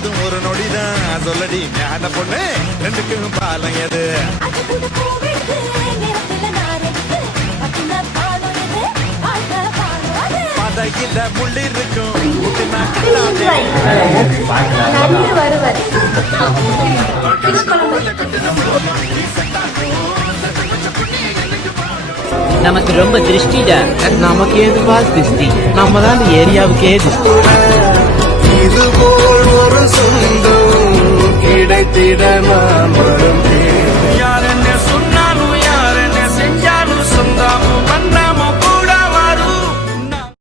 வாழ்வதும் ஒரு நொடிதான் சொல்லடி ஞான பொண்ணு ரெண்டுக்கும் பாலம் எது பதகில முள்ளி இருக்கும் நமக்கு ரொம்ப திருஷ்டிடா. நமக்கு ஏதுவா திருஷ்டி? நம்ம தான் ஏரியாவுக்கே திருஷ்டி. இதுபோல் ஒரு சொந்தம் கிடைத்திட நாம்